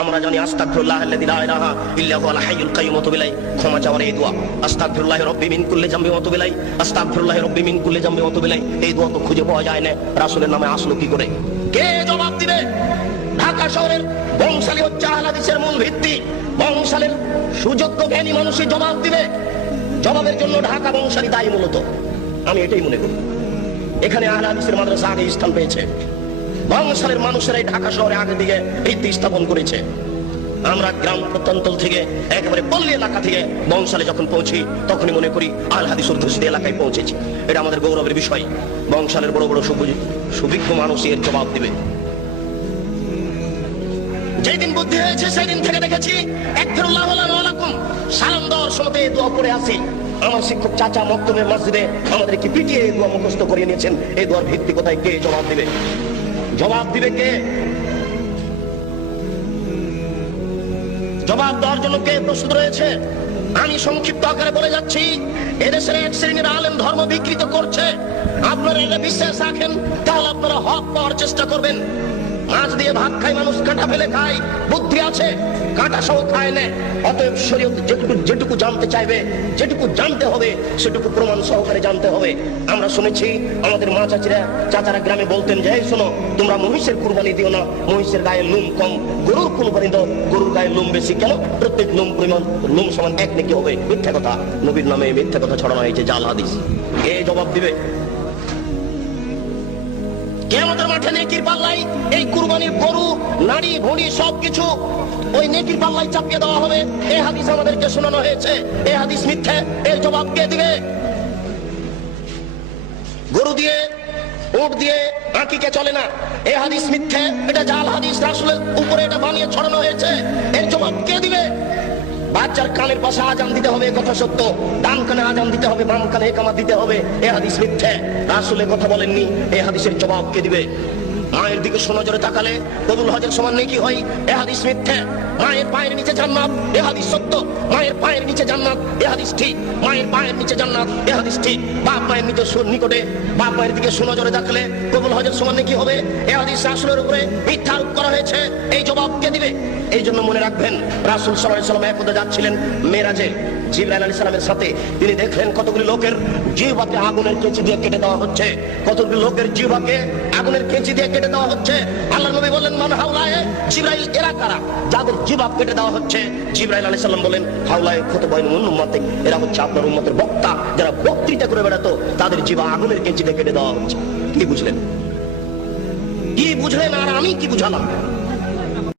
আমরা জানি আস্তাগফিরুল্লাহ আল্লাযী লা ইলাহা ইল্লা হুয়াল হাইয়ুল কাইয়্যুম ওয়া তুবু ইলাইহি, ক্ষমা চাওয়ার এই দোয়া আস্তাগফিরুল্লাহ রাব্বি মিন কুল্লি জামবি ওয়া তুবু ইলাইহি, আস্তাগফিরুল্লাহ রাব্বি মিন কুল্লি জামবি ওয়া তুবু ইলাইহি। এই দোয়া তো খুঁজে পাওয়া যায় না, রাসূলের নামে আসলো কি করে? কে জবাব দিবে? ঢাকা শহরের বংশালী হচ্ছে আহলে হাদিসের মূল ভিত্তি। বংশালীর সুযোগ্য জ্ঞানী মানুষই জবাব দিবে। জবাবের জন্য ঢাকা বংশালী দায়ী মূলত, আমি এটাই মনে করি। এখানে আহলে হাদিসের মাদ্রাসা আগে স্থান পেয়েছে, বংশালীর মানুষেরাই ঢাকা শহরে আগে দিকে ভিত্তি স্থাপন করেছে। আমরা গ্রাম প্রত্যন্তল থেকে একেবারে পল্লী এলাকা থেকে বংশালে যখন পৌঁছি তখনই মনে করি আহলে হাদিস অধ্যুষিত এলাকায় পৌঁছেছি। এটা আমাদের গৌরবের বিষয়। বংশালের বড় বড় সুবিজ্ঞ মানুষ এর জবাব দিবে। যেদিন বুদ্ধি হয়েছে সেদিন থেকে দেখেছি একফিরুল্লাহ লানা ওয়া লাকুম সালাম দেওয়ার সময় এই দোয়া পড়ে আসি। আমার শিক্ষক চাচা মক্তবের মসজিদে আমাদেরকে পিটিয়ে এই দোয়া মুখস্থ করিয়ে নিয়েছেন। এই দোয়ার ভিত্তি কোথায়? কে জবাব দিবে? জবাব দিবে কে? জবাব দেওয়ার জন্য কে প্রস্তুত রয়েছে? আমি সংক্ষিপ্ত আকারে বলে যাচ্ছি। এদেশের এক শ্রেণীর আলেম ধর্ম বিকৃত করছে। আপনারা এটা বিশ্বাস রাখেন তাহলে আপনারা হক পাওয়ার চেষ্টা করবেন। মাছ দিয়ে ভাত খায় মানুষ, কাঁটা ফেলে খায়। বুদ্ধি আছে, কাঁটা সহ খায় না। অতএব শরীয়ত যেটুকু জানতে চাইবে, যেটুকু জানতে হবে সেটুকু প্রমাণ সহকারে জানতে হবে। আমরা শুনেছি আমাদের মা চাচারা গ্রামে বলতেন যে, এই শোনো, তোমরা মহিষের কুরবানি দিও না, মহিষের গায়ে লোম কম। গরুর কুরবানি দাও, গরুর গায়ে লোম বেশি। কেন? প্রত্যেক লোম পরিমাণ লোম সমান এক নেকি হবে। মিথ্যা কথা, নবীর নামে মিথ্যা কথা ছড়ানো হয়েছে, জাল হাদিস। কে জবাব দিবে? কিয়ামতের মাঠে নেকির পাল্লাই এই কুরবানির গরু, নারী, ভুঁড়ি সবকিছু ওই নেকির পাল্লাই চাপিয়ে দেওয়া হবে। এই হাদিস আমাদেরকে শোনানো হয়েছে। এই হাদিস মিথ্যে, এর জবাব কে দিবে? গরু দিয়ে, উট দিয়ে আকিকা চলে না, এই হাদিস মিথ্যে, এটা জাল হাদিস। রাসূলের উপরে এটা বানিয়ে ছড়ানো হয়েছে। এর জবাব কে দিবে? বাচ্চার কানের পাশে আজান দিতে হবে, কথা সত্য। ডান কানে আজান দিতে হবে, বাম কানে ইকামত দিতে হবে, এই হাদিস মিথ্যে। রাসূলের কথা বলেননি, এই হাদিসের জবাব কে দিবে? মায়ের দিকে সুনজরে তাকালে কবুল হজের সমান নেকি হয়, এই হাদিস মিথ্যে। মায়ের পায়ের নিচে জান্নাত, এই হাদিস সত্য। মায়ের পায়ের নিচে জান্নাত, এই হাদিস ঠিক। মায়ের পায়ের নিচে জান্নাত, এই হাদিস ঠিক। বাপ মায়ের নিকটে বাপ মায়ের দিকে সুনজরে তাকালে কবুল হজের সমান নেকি হবে, এই হাদিস রাসূলের উপরে মিথ্যা আরোপ করা হয়েছে। এই জবাব কে দিবে? এই জন্য মনে রাখবেন, রাসূল সাল্লাল্লাহু আলাইহি ওয়াসাল্লাম একদা যাচ্ছিলেন মেরাজে জিবরাইল আলাইহিস সালামের সাথে। তিনি দেখলেন কতগুলি লোকের জিহ্বাকে আগুনের কেঁচি দিয়ে কেটে দেওয়া হচ্ছে। কতগুলি লোকের জিহ্বাকে আগুনের কেঁচি দিয়ে কেটে দেওয়া হচ্ছে। আল্লাহর নবী বললেন, মান হাওলায়ে জিবরাইল, এরা কারা যাদের জিহ্বা কেটে দেওয়া হচ্ছে? জিবরাইল আলাইহিস সালাম বলেন, হাওলায়ে খুতবাইন উম্মতিক, এরা হচ্ছে আপনার উম্মতের বক্তা, যারা বক্তৃতা করে বেড়াতো, তাদের জিহ্বা আগুনের কেঁচি দিয়ে কেটে দেওয়া হচ্ছে। কি বুঝলেন? কি বুঝলেন আর আমি কি বুঝালাম?